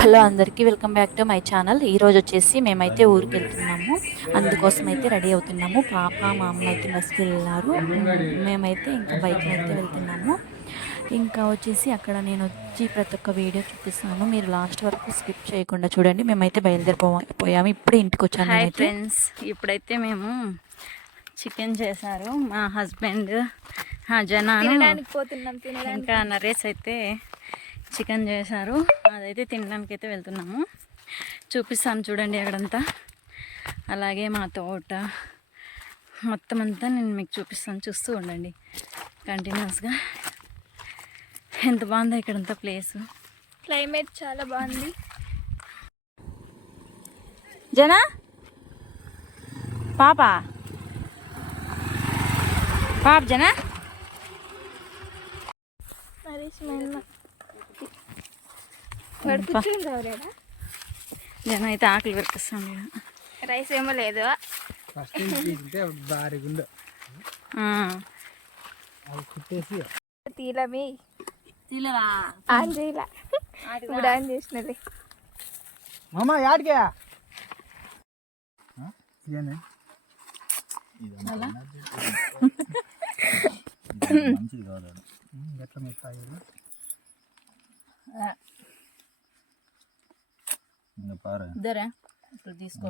Hello అందరికీ welcome back to my channel. ఈరోజు వచ్చేసి మేమైతే ఊరికి వెళ్తున్నాము. అందుకోసం అయితే రెడీ అవుతున్నాము. పాప మా అమ్మ అయితే బస్కి వెళ్ళారు. మేమైతే ఇంకా బైక్లో అయితే వెళ్తున్నాము. ఇంకా వచ్చేసి అక్కడ నేను వచ్చి ప్రతి ఒక్క వీడియో చూపిస్తాను. మీరు లాస్ట్ వరకు స్కిప్ చేయకుండా చూడండి. మేమైతే బయలుదేరిపో పోయాము. ఇప్పుడే ఇంటికి వచ్చాను హాయ్. ఫ్రెండ్స్ ఇప్పుడైతే మేము చికెన్ చేశారు. మా హస్బెండ్ జనాను పోతున్నాం తినడానికి. ఇంకా నరేష్ అయితే చికెన్ చేశారు. అదైతే తినడానికి అయితే వెళ్తున్నాము. చూపిస్తాను చూడండి అక్కడంతా. అలాగే మా తోట. మొత్తం అంతా నేను మీకు చూపిస్తాను. చూస్తూ ఉండండి. కంటిన్యూస్గా. ఎంత బాగుందో ఇక్కడంతా ప్లేసు. క్లైమేట్ చాలా బాగుంది. జనా? పాప? పాప జనా? నరేష్ మా అన్న వాడు కూర్చుని రావలేడా జన అయితే ఆకలి పెరికిస్తాను రైస్ ఏమో లేదు. తీలమి తీలరా ఆన్ చేయలే. ఇప్పుడు ఆన్ చేసినది మామ యాడికే? ఇదేనా? ఎట్లా పారు. ఇద్దరే? తీసుకో.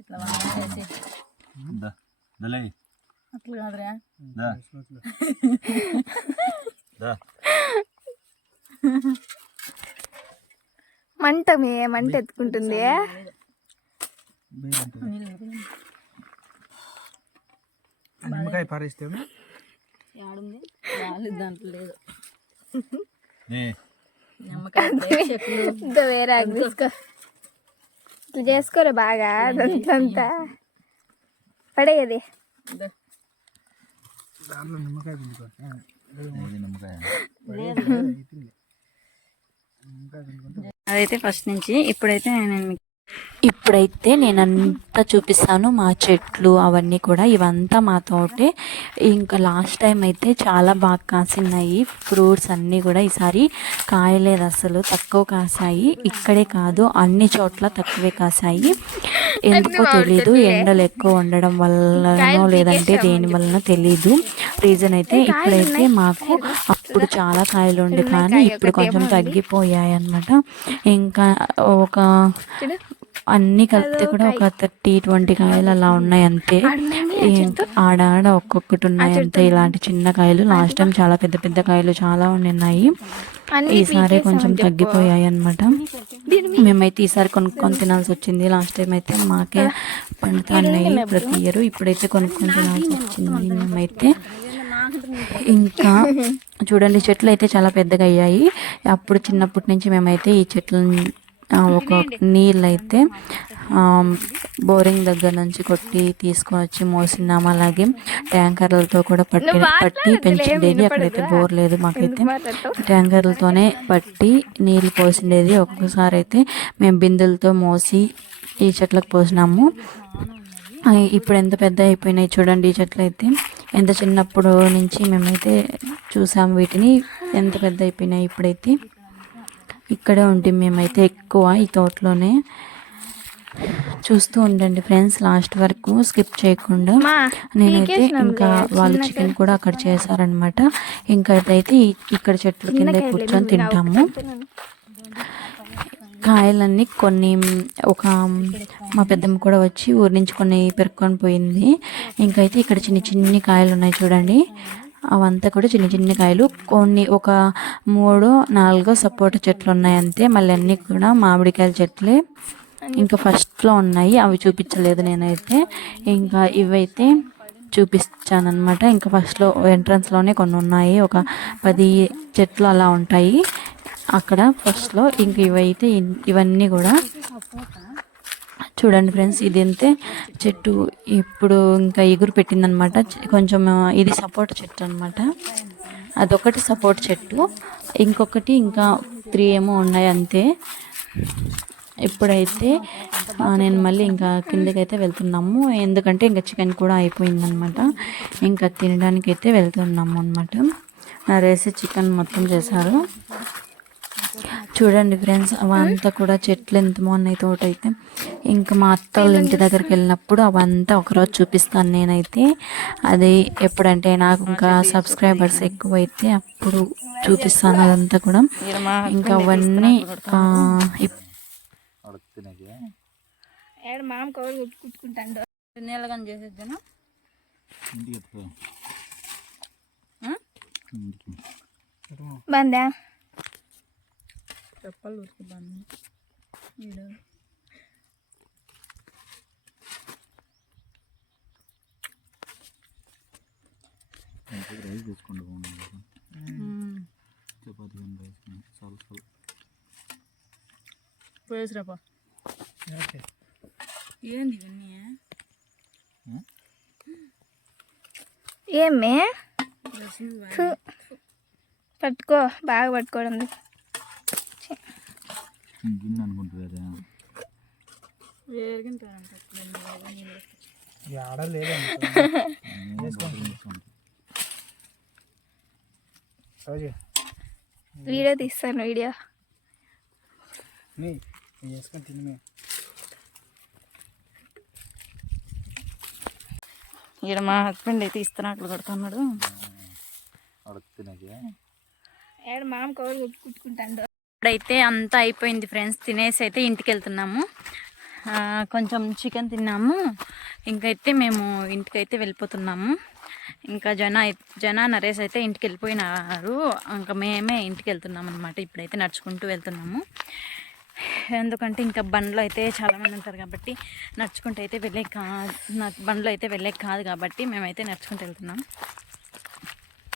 ఇట్లా దలై అట్లా కాదురా. దా. దా. మంట మే మంట ఎత్తుకుంటుంది? నిమ్మకాయ పారేస్తే దాంట్లో లేదు. ఇంకా వేరే తీసుకో ఇట్లా చేసుకోరు బాగా అదంతా. పడేది. దాంట్లో నిమ్మకాయ నిమ్మకాయ? అదైతే ఫస్ట్ నుంచి ఇప్పుడైతే నేను ఇప్పుడైతే నేను అంతా చూపిస్తాను. మా చెట్లు అవన్నీ కూడా ఇవంతా మా తోటే. ఇంకా లాస్ట్ టైం అయితే చాలా బాగా కాసినాయి. ఫ్రూట్స్ అన్నీ కూడా ఈసారి కాయలేదు అసలు. తక్కువ కాసాయి. ఇక్కడే కాదు అన్ని చోట్ల తక్కువే కాసాయి. ఎందుకో తెలీదు. ఎండలు ఎక్కువ ఉండడం వల్లనో లేదంటే దేని వలన తెలీదు. రీజన్ అయితే ఇప్పుడైతే మాకు అప్పుడు చాలా కాయలు ఉండే కానీ ఇప్పుడు కొంచెం తగ్గిపోయాయి అన్నమాట. ఇంకా ఒక అన్ని కలిపితే కూడా ఒక థర్టీ ట్వంటీ కాయలు అలా ఉన్నాయి అంతే ఆడ ఆడ ఒక్కొక్కటి ఉన్నాయి అంతే ఇలాంటి చిన్న కాయలు. లాస్ట్ టైం చాలా పెద్ద పెద్ద కాయలు చాలా ఉన్నాయి ఈసారి కొంచెం తగ్గిపోయాయి అన్నమాట. మేమైతే ఈసారి కొనుక్కొని తినాల్సి వచ్చింది. లాస్ట్ టైం అయితే మాకే పండుతున్నాయి ప్రతి ఇయర్. ఇప్పుడైతే కొనుక్కొని తినాల్సి వచ్చింది మేమైతే. ఇంకా చూడండి చెట్లు అయితే చాలా పెద్దగా అయ్యాయి. అప్పుడు చిన్నప్పటి నుంచి మేమైతే ఈ చెట్లను ఒక నీళ్ళు అయితే ఆ, బోరింగ్ దగ్గర నుంచి కొట్టి తీసుకొని వచ్చి మోసినాము అలాగే ట్యాంకర్లతో కూడా పట్టి పట్టి పెంచిండేది. అక్కడైతే బోర్ లేదు మాకైతే. ట్యాంకర్లతోనే పట్టి నీళ్ళు పోసిండేది. ఒక్కొక్కసారి అయితే మేము బిందెలతో మోసి ఈ చెట్లకు పోసినాము. ఇప్పుడు ఎంత పెద్ద అయిపోయినాయి చూడండి ఈ చెట్లు అయితే ఎంత చిన్నప్పుడు నుంచి మేమైతే చూసాం వీటిని. ఎంత పెద్ద అయిపోయినాయి ఇప్పుడైతే. ఇక్కడే ఉంటే మేమైతే ఎక్కువ ఈ తోటలోనే చూస్తూ ఉండండి ఫ్రెండ్స్ లాస్ట్ వరకు స్కిప్ చేయకుండా. నేనైతే ఇంకా వాళ్ళు చికెన్ కూడా అక్కడ చేశారనమాట ఇంకా అయితే ఇక్కడ చెట్ల కింద కూర్చొని తింటాము. కాయలన్నీ కొన్ని ఒక మా పెద్దమ్మ కూడా వచ్చి ఊరి నుంచి కొన్ని పెరుక్కొని పోయింది. ఇంకైతే ఇక్కడ చిన్న చిన్ని కాయలు ఉన్నాయి చూడండి. అవంతా కూడా చిన్న చిన్న కాయలు. కొన్ని ఒక మూడు నాలుగో సపోటా చెట్లు ఉన్నాయి అంతే. మళ్ళీ అన్నీ కూడా మామిడికాయల చెట్లే. ఇంకా ఫస్ట్లో ఉన్నాయి. అవి చూపించలేదు నేనైతే. ఇంకా ఇవైతే చూపిస్తానమాట ఇంకా ఫస్ట్లో ఎంట్రన్స్లోనే కొన్ని ఉన్నాయి. ఒక పది చెట్లు అలా ఉంటాయి. అక్కడ ఫస్ట్లో ఇంక ఇవైతే ఇవన్నీ కూడా చూడండి ఫ్రెండ్స్ ఇది అంతే చెట్టు ఇప్పుడు ఇంకా ఎగురు పెట్టిందనమాట. కొంచెం ఇది సపోర్ట్ చెట్టు అనమాట. అదొకటి సపోర్ట్ చెట్టు. ఇంకొకటి ఇంకా త్రీ ఏమో ఉన్నాయి అంతే. ఇప్పుడైతే నేను మళ్ళీ ఇంకా కిందకైతే వెళ్తున్నాము. ఎందుకంటే ఇంకా చికెన్ కూడా అయిపోయిందనమాట. ఇంకా తినడానికి అయితే వెళ్తున్నాము అనమాట నరేసి చికెన్ మొత్తం చేశారు. చూడండి ఫ్రెండ్స్ అవంతా కూడా చెట్లు ఎంత బాగున్నాయి తోట అయితే ఇంకా మా అత్త వాళ్ళ ఇంటి దగ్గరికి వెళ్ళినప్పుడు అవంతా ఒకరోజు చూపిస్తాను నేనైతే. అది ఎప్పుడంటే నాకు ఇంకా సబ్స్క్రైబర్స్ ఎక్కువైతే అప్పుడు చూపిస్తాను అదంతా కూడా. ఇంకా అవన్నీ మామ కవర్ చేసేద్దాను? బందా? చెప్పాలి ఉరుకుతాను ఈడ. ఇంటికి రైస్ తెచ్చుకుంటూ పోండి చపాతీ కానీ రైస్ కానీ చాలు చాలు. పోయేసిరాపా. ఓకే. ఏంది ఇవన్నీ ఏమే. పట్టుకో బాగా పట్టుకోవడం గిన్నె ఆడ వీడియో తీస్తాను వీడియో. చేసుకొని తిని ఈడ మా హస్బెండ్ అయితే ఇస్తున్నట్లు కొడుతున్నాడు. అడుగుతున్నాకే ఏడు మామ కవర్ కొట్టు కుట్టుకుంటాడు. ఇప్పుడైతే అంతా అయిపోయింది ఫ్రెండ్స్. తినేసి అయితే ఇంటికి వెళ్తున్నాము కొంచెం చికెన్ తిన్నాము. ఇంకైతే మేము ఇంటికైతే వెళ్ళిపోతున్నాము. ఇంకా జన జన నరేష్ అయితే ఇంటికి వెళ్ళిపోయినారు ఇంకా మేమే ఇంటికి వెళ్తున్నాం అనమాట ఇప్పుడైతే నడుచుకుంటూ వెళ్తున్నాము. ఎందుకంటే ఇంకా బండ్లో అయితే చాలామంది ఉంటారు కాబట్టి నడుచుకుంటూ అయితే వెళ్ళే కాదు బండ్లో అయితే వెళ్ళే కాదు కాబట్టి మేమైతే నడుచుకుంటూ వెళ్తున్నాం.